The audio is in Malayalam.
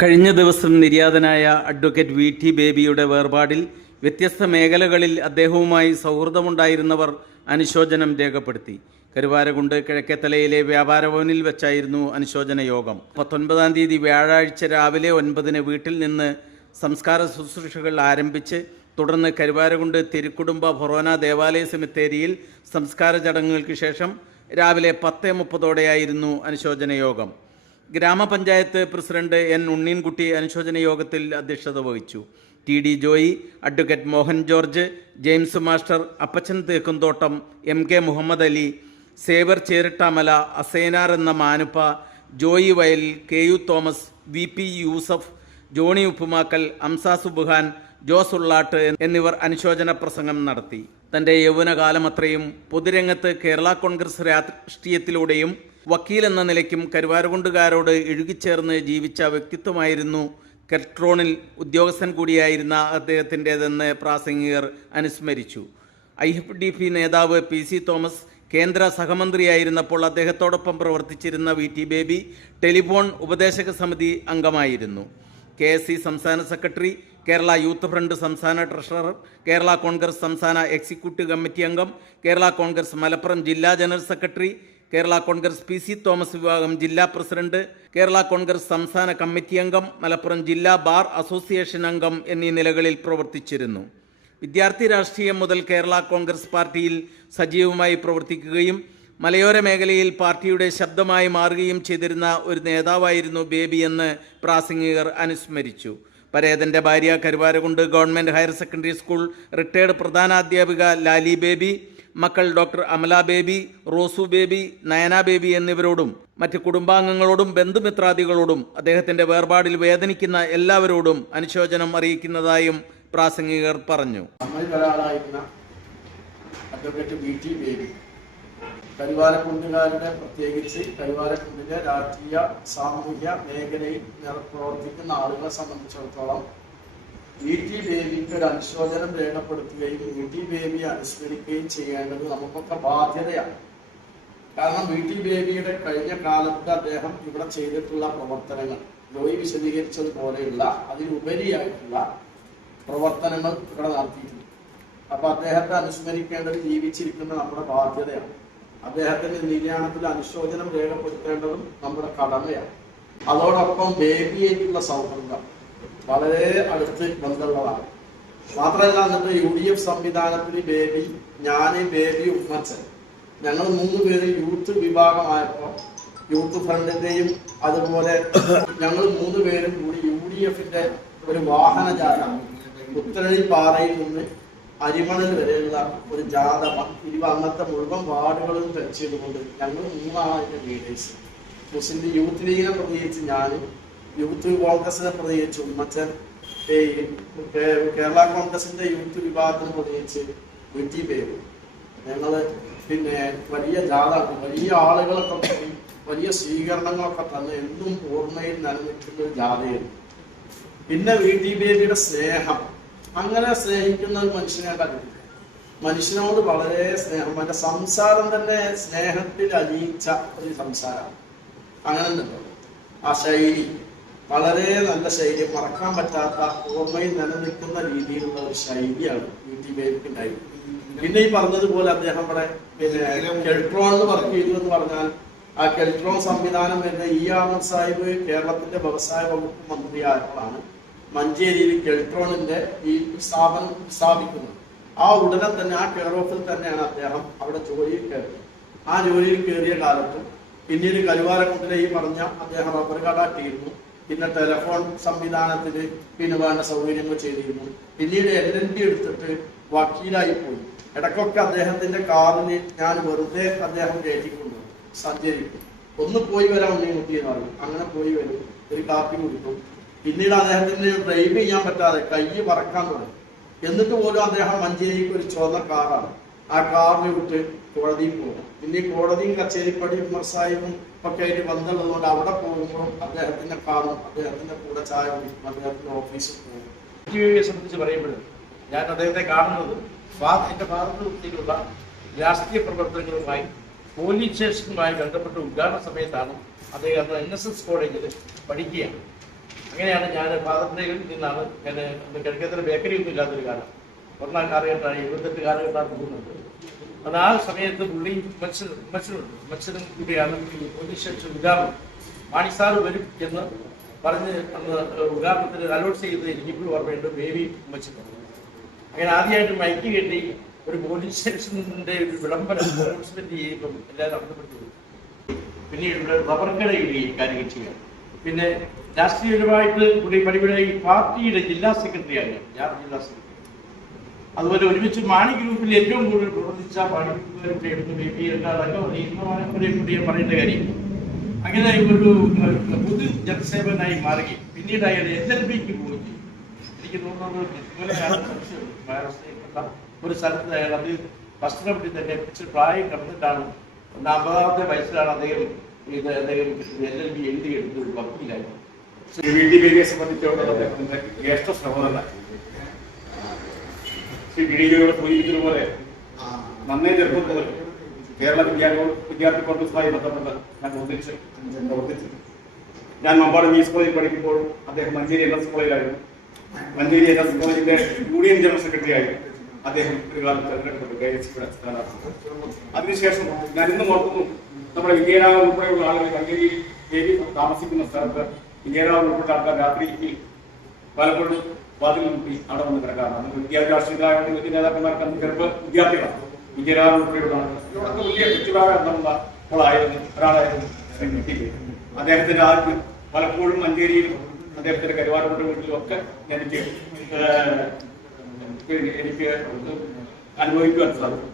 കഴിഞ്ഞ ദിവസം നിര്യാതനായ അഡ്വക്കേറ്റ് വി ടി ബേബിയുടെ വേർപാടിൽ വ്യത്യസ്ത മേഖലകളിൽ അദ്ദേഹവുമായി സൗഹൃദമുണ്ടായിരുന്നവർ അനുശോചനം രേഖപ്പെടുത്തി. കരുവാരകുണ്ട് കിഴക്കേത്തലയിലെ വ്യാപാര ഭവനിൽ വെച്ചായിരുന്നു അനുശോചന യോഗം. 19-ാം തീയതി വ്യാഴാഴ്ച രാവിലെ 9-ന് വീട്ടിൽ നിന്ന് സംസ്കാര ശുശ്രൂഷകൾ ആരംഭിച്ച് തുടർന്ന് കരുവാരകുണ്ട് തിരുക്കുടുംബ ഫൊറോന ദേവാലയ സെമിത്തേരിയിൽ സംസ്കാര ചടങ്ങുകൾക്ക് ശേഷം രാവിലെ 10:30 അനുശോചന യോഗം. ഗ്രാമപഞ്ചായത്ത് പ്രസിഡന്റ് എൻ ഉണ്ണീൻകുട്ടി അനുശോചന യോഗത്തിൽ അധ്യക്ഷത വഹിച്ചു. T Joy, advocate Mohan George, James master, Appachan Thekkumthottam, MK Muhammad Ali, Xavier Cheritamala, Asainar എന്ന മാനുപ്പ, ജോയി വയലിൽ, KU തോമസ്, VP യൂസഫ്, ജോണി ഉപ്പുമാക്കൽ, അംസ സുബ്ഹാൻ, ജോസ് ഉള്ളാട്ട് എന്നിവർ അനുശോചന പ്രസംഗം നടത്തി. തൻ്റെ യൗവനകാലമത്രയും പൊതുരംഗത്ത് കേരള കോൺഗ്രസ് രാഷ്ട്രീയത്തിലൂടെയും വക്കീൽ എന്ന നിലയ്ക്കും കരുവാരകുണ്ടുകാരോട് ഇഴുകിച്ചേർന്ന് ജീവിച്ച വ്യക്തിത്വമായിരുന്നു കെൽട്രോണിൽ ഉദ്യോഗസ്ഥൻ കൂടിയായിരുന്ന അദ്ദേഹത്തിൻ്റെതെന്ന് പ്രാസംഗികർ അനുസ്മരിച്ചു. IFDP നേതാവ് PC തോമസ് കേന്ദ്ര സഹമന്ത്രിയായിരുന്നപ്പോൾ അദ്ദേഹത്തോടൊപ്പം പ്രവർത്തിച്ചിരുന്ന VT ബേബി ടെലിഫോൺ ഉപദേശക സമിതി അംഗമായിരുന്നു. KSC സംസ്ഥാന സെക്രട്ടറി, കേരള യൂത്ത് ഫ്രണ്ട് സംസ്ഥാന ട്രഷറർ, കേരള കോൺഗ്രസ് സംസ്ഥാന എക്സിക്യൂട്ടീവ് കമ്മിറ്റി അംഗം, കേരള കോൺഗ്രസ് മലപ്പുറം ജില്ലാ general secretary, Kerala Congress PC Thomas വിഭാഗം ജില്ലാ പ്രസിഡന്റ്, കേരള കോൺഗ്രസ് സംസ്ഥാന കമ്മിറ്റി അംഗം, മലപ്പുറം ജില്ലാ ബാർ അസോസിയേഷൻ അംഗം എന്നീ നിലകളിൽ പ്രവർത്തിച്ചിരുന്നു. വിദ്യാർത്ഥി രാഷ്ട്രീയം മുതൽ കേരള കോൺഗ്രസ് പാർട്ടിയിൽ സജീവമായി പ്രവർത്തിക്കുകയും മലയോര മേഖലയിൽ പാർട്ടിയുടെ ശബ്ദമായി മാറുകയും ചെയ്തിരുന്ന ഒരു നേതാവായിരുന്നു ബേബി എന്ന് പ്രാസംഗികർ അനുസ്മരിച്ചു. പരേതൻ്റെ ഭാര്യ Karuvarakundu government higher secondary school retired പ്രധാനാധ്യാപിക ലാലി ബേബി, മക്കൾ ഡോക്ടർ അമല ബേബി, റോസു ബേബി, നയന ബേബി എന്നിവരോടും മറ്റ് കുടുംബാംഗങ്ങളോടും ബന്ധുമിത്രാദികളോടും അദ്ദേഹത്തിൻ്റെ വേർപാടിൽ വേദനിക്കുന്ന എല്ലാവരോടും അനുശോചനം അറിയിക്കുന്നതായും പ്രാസംഗികർ പറഞ്ഞു. കരുവാരക്കുണ്ടുകാരുടെ പ്രത്യേകിച്ച് കരുവാരക്കുണ്ടിലെ രാഷ്ട്രീയ സാമൂഹ്യ മേഖലയിൽ പ്രവർത്തിക്കുന്ന ആളുകളെ സംബന്ധിച്ചിടത്തോളം VT ബേബിക്ക് ഒരു അനുശോചനം രേഖപ്പെടുത്തുകയും VT ബേബിയെ അനുസ്മരിക്കുകയും ചെയ്യേണ്ടത് നമുക്കൊക്കെ ബാധ്യതയാണ്. കാരണം VT ബേബിയുടെ കഴിഞ്ഞ കാലത്ത് അദ്ദേഹം ഇവിടെ ചെയ്തിട്ടുള്ള പ്രവർത്തനങ്ങൾ ജോയി വിശദീകരിച്ചതുപോലെയുള്ള അതിലുപരിയായിട്ടുള്ള പ്രവർത്തനങ്ങൾ ഇവിടെ നടത്തിയിട്ടുണ്ട്. അപ്പൊ അദ്ദേഹത്തെ അനുസ്മരിക്കേണ്ടത് ജീവിച്ചിരിക്കുന്ന നമ്മുടെ ബാധ്യതയാണ്. അദ്ദേഹത്തിന്റെ നിര്യാണത്തിൽ അനുശോചനം രേഖപ്പെടുത്തേണ്ടതും നമ്മുടെ കടമയാണ്. അതോടൊപ്പം ബേബിയായിട്ടുള്ള സൗഹൃദം വളരെ അടുത്ത് ബന്ധമുള്ളതാണ്. മാത്രമല്ല എന്നിട്ട് UDF സംവിധാനത്തിൽ ബേബി, ഞാൻ, ബേബി, ഉമ്മച്ചൻ, ഞങ്ങൾ 3 പേര് യൂത്ത് വിഭാഗമായപ്പോൾ യൂത്ത് ഫ്രണ്ടിന്റെയും അതുപോലെ ഞങ്ങൾ 3 പേരും കൂടി UDFന്റെ ഒരു വാഹനജാഥ ഉത്തരടിപ്പാറയിൽ നിന്ന് അരിമണൽ വരെയുള്ള ഒരു ജാഥ അന്നത്തെ മുഴുവൻ വാർഡുകളും ടച്ച് ചെയ്തുകൊണ്ട് ഞങ്ങൾ 3 ആളായിട്ട് ലീഡേഴ്സ്, മുസ്ലിം യൂത്ത് ലീഗിനെ പ്രത്യേകിച്ച് ഞാനും, യൂത്ത് കോൺഗ്രസിനെ പ്രത്യേകിച്ച് ഉമ്മച്ചൻ, കേരള കോൺഗ്രസിന്റെ യൂത്ത് വിഭാഗത്തിന് പ്രത്യേകിച്ച് VT ബേബി, ഞങ്ങള് പിന്നെ വലിയ ജാഥ, വലിയ ആളുകളൊക്കെ വലിയ സ്വീകരണങ്ങളൊക്കെ തന്നെ എന്നും ഓർമ്മയിൽ നിലനിൽക്കുന്ന ഒരു ജാഥയായിരുന്നു. പിന്നെ VT ബേബിയുടെ സ്നേഹം, അങ്ങനെ സ്നേഹിക്കുന്ന ഒരു മനുഷ്യനെ കണ്ടിട്ടില്ല. മനുഷ്യനോട് വളരെ സ്നേഹം, അതിന്റെ സംസാരം തന്നെ സ്നേഹത്തിൽ അലിയിച്ച ഒരു സംസാരമാണ്. അങ്ങനെ ഉണ്ടല്ലോ ആ ശൈലി, വളരെ നല്ല ശൈലി, മറക്കാൻ പറ്റാത്ത ഓർമ്മയിൽ നിലനിൽക്കുന്ന രീതിയിലുള്ള ഒരു ശൈലിയാണ് VT ബേബിക്ക് ഉണ്ടായി. പിന്നെ ഈ പറഞ്ഞതുപോലെ അദ്ദേഹം ഇവിടെ കെൽട്രോണിൽ വർക്ക് ചെയ്തു എന്ന് പറഞ്ഞാൽ ആ കെൽട്രോൺ സംവിധാനം വരുന്ന അഹമ്മദ് സാഹിബ് കേരളത്തിന്റെ വ്യവസായ വകുപ്പ് മന്ത്രിയായപ്പോഴാണ് മഞ്ചേരിയിൽ കെൽട്രോണിന്റെ ഈ സ്ഥാപനം സ്ഥാപിക്കുന്നത്. ആ ഉടനെ തന്നെ ആ കെയർ ഓഫിൽ തന്നെയാണ് അദ്ദേഹം അവിടെ ജോലിയിൽ കയറിയത്. ആ ജോലിയിൽ കയറിയ കാലത്തും പിന്നീട് കരുവാരക്കുണ്ടിലെ ഈ പറഞ്ഞ അദ്ദേഹം റബ്ബർ കടാട്ടിയിരുന്നു. പിന്നെ ടെലിഫോൺ സംവിധാനത്തിന് പിന്നെ വേണ്ട സൗകര്യങ്ങൾ ചെയ്തിരുന്നു. പിന്നീട് LLB എടുത്തിട്ട് വക്കീലായി പോയി. ഇടയ്ക്കൊക്കെ അദ്ദേഹത്തിന്റെ കാറിന് ഞാൻ വെറുതെ അദ്ദേഹം കയറ്റിക്കൊണ്ടു സഞ്ചരിക്കും. ഒന്ന് പോയി വരാൻ ഉണ്ണിമുട്ടി എന്ന് പറയും. അങ്ങനെ പോയി വരും, ഒരു കാപ്പി കുടിക്കും. പിന്നീട് അദ്ദേഹത്തിന് ഡ്രൈവ് ചെയ്യാൻ പറ്റാതെ കൈ പറക്കാൻ തുടങ്ങി. എന്നിട്ട് പോലും അദ്ദേഹം മഞ്ചേരിക്ക് ഒരു ചുവന്ന കാറാണ്, ആ കാറിൽ വിട്ട് കോടതിയിൽ പോകും. പിന്നെ ഈ കോടതിയും കച്ചേരിപ്പടി ഉമർ സാഹിബും ഒക്കെ ആയിട്ട് ബന്ധമുള്ളതുകൊണ്ട് അവിടെ പോകുമ്പോൾ അദ്ദേഹത്തിന്റെ കാണും, അദ്ദേഹത്തിന്റെ കൂടെ ചായ കുടിക്കും, അദ്ദേഹത്തിന്റെ ഓഫീസിൽ പോകും. സംബന്ധിച്ച് പറയുമ്പോൾ ഞാൻ അദ്ദേഹത്തെ കാണുന്നത് എന്റെ ഫാദറിനുള്ള രാഷ്ട്രീയ പ്രവർത്തനങ്ങളുമായി പോലീസ് സ്റ്റേഷനുമായി ബന്ധപ്പെട്ട ഉദ്ഘാടന സമയത്താണ് അദ്ദേഹം NSS കോളേജിൽ പഠിക്കുകയാണ്. അങ്ങനെയാണ് ഞാൻ ഫാദറിൻ്റെ നിന്നാണ് ഞാൻ കിഴക്കേത്തല ബേക്കറി ഒന്നും ഇല്ലാത്തൊരു കാലം, ഒന്നാം കാലഘട്ടമാണ് 78 കാലഘട്ടമാണ് പോകുന്നത്. അത് ആ സമയത്ത് പുള്ളി മത്സരം കൂടിയാണ് ഈ പോലീസ് സ്റ്റേഷൻ ഉദ്ഘാടനം മാണിസാറ് വരും എന്ന് പറഞ്ഞ് അന്ന് ഉദ്ഘാടനത്തിന് അലോട്ട് ചെയ്ത് എനിക്കിപ്പോഴും ഓർമ്മയുണ്ട്. ബേബി ഉമ്മച്ചൻ അങ്ങനെ ആദ്യമായിട്ട് മൈക്ക് കെട്ടി ഒരു പോലീസ് സ്റ്റേഷൻ്റെ ഒരു വിളംബരം അനൗൺസ്മെന്റ് ചെയ്യുമ്പം എല്ലാവരും അർത്ഥപ്പെട്ടു. പിന്നീട് റബ്ബർ കടയുടെയും കാര്യകക്ഷിയാണ്. പിന്നെ രാഷ്ട്രീയപരമായിട്ട് പുള്ളി പടിപടിയായി പാർട്ടിയുടെ ജില്ലാ സെക്രട്ടറി ആയിരുന്നു, ഞാൻ ജില്ലാ സെക്രട്ടറി. അതുപോലെ ഒരുമിച്ച് മാണി ഗ്രൂപ്പിൽ ഏറ്റവും കൂടുതൽ പ്രവർത്തിച്ച മാണി ഗ്രൂപ്പുകാരുടെ എടുത്ത് ബേബി എന്നടക്കം ഇന്ന് പറയേണ്ട കാര്യം. അങ്ങനെ ഒരു പൊതു ജനസേവനായി മാറുകയും പിന്നീട് അയാൾ SLBക്ക് പോയി. എനിക്ക് തോന്നുന്നത് മഹാരാഷ്ട്രയിലുള്ള ഒരു സ്ഥലത്ത് അയാൾ അത് ഫസ്റ്റ് റൗണ്ടിൽ തന്നെ കുറച്ച് പ്രായം കടന്നിട്ടാണ് 50ാമത്തെ വയസ്സിലാണ് അദ്ദേഹം LLB എഴുതിയെടുത്ത് ഒരു വക്കീലായിരുന്നു. VT ബേബിയെ സംബന്ധിച്ചിടത്തോളം അദ്ദേഹത്തിന്റെ ജ്യേഷ്ഠ സഹോദരൻ ശ്രീ ഡിഡിയോട് സൂചിപ്പിച്ചതുപോലെ നന്നേ ചെറുപ്പം മുതൽ കേരള വിദ്യാർത്ഥി കോൺഗ്രസുമായി ബന്ധപ്പെട്ട് ഞാൻ പ്രവർത്തിച്ചു. ഞാൻ മമ്പാട് മീസ് കോളേജിൽ പഠിക്കുമ്പോഴും അദ്ദേഹം മഞ്ചേരി NS കോളേജിലായിരുന്നു. മഞ്ചേരി NS കോളേജിന്റെ യൂണിയൻ ജനറൽ സെക്രട്ടറി ആയിരുന്നു അദ്ദേഹം ഒരു കാലത്ത് തെരഞ്ഞെടുക്കപ്പെട്ടു സ്ഥാനാർത്ഥി. അതിനുശേഷം ഞാൻ ഇന്നും ഓർക്കുന്നു, നമ്മുടെ വിജയരാഘവൻ ഉൾപ്പെടെയുള്ള ആളുകൾ മഞ്ചേരി ദേവി താമസിക്കുന്ന സ്ഥലത്ത് വിജയരാഘവൻ ഉൾപ്പെട്ട ആൾക്കാർ രാത്രി പലപ്പോഴും വാതിൽ മുട്ടി അവിടെ വന്ന് കിടക്കാറുണ്ട്. വിദ്യാഭ്യാസ നേതാക്കന്മാർക്ക് അന്ന് ചെറുപ്പം വിദ്യാർത്ഥികളാണ്. വിജയരാഘവൻ ഉൾപ്പെടെയുള്ള വലിയ വ്യക്തിഭാഗമുള്ള ഒരാളായിരുന്നു ശ്രീ VT. അദ്ദേഹത്തിന്റെ ആദ്യം പലപ്പോഴും മഞ്ചേരിയിലും അദ്ദേഹത്തിന്റെ കരുവാരപ്പെട്ട വീട്ടിലും ഒക്കെ എനിക്ക് അനുഭവിക്കുവാൻ സാധിക്കും.